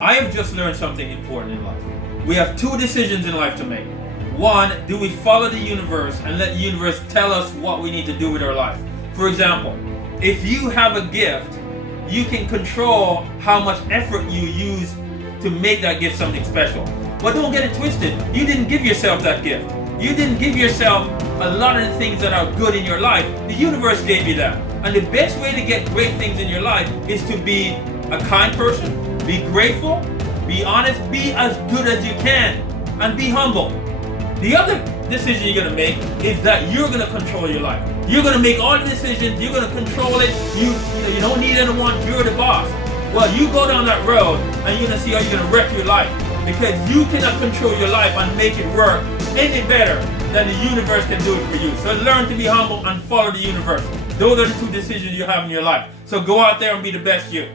I have just learned something important in life. We have two decisions in life to make. One, do we follow the universe and let the universe tell us what we need to do with our life? For example, if you have a gift, you can control how much effort you use to make that gift something special. But don't get it twisted. You didn't give yourself that gift. You didn't give yourself a lot of the things that are good in your life. The universe gave you that. And the best way to get great things in your life is to be a kind person, be grateful, be honest, be as good as you can, and be humble. The other decision you're going to make is that you're going to control your life. You're going to make all the decisions, you're going to control it, you don't need anyone, you're the boss. Well, you go down that road and you're going to see how you're going to wreck your life, because you cannot control your life and make it work any better than the universe can do it for you. So learn to be humble and follow the universe. Those are the two decisions you have in your life. So go out there and be the best you.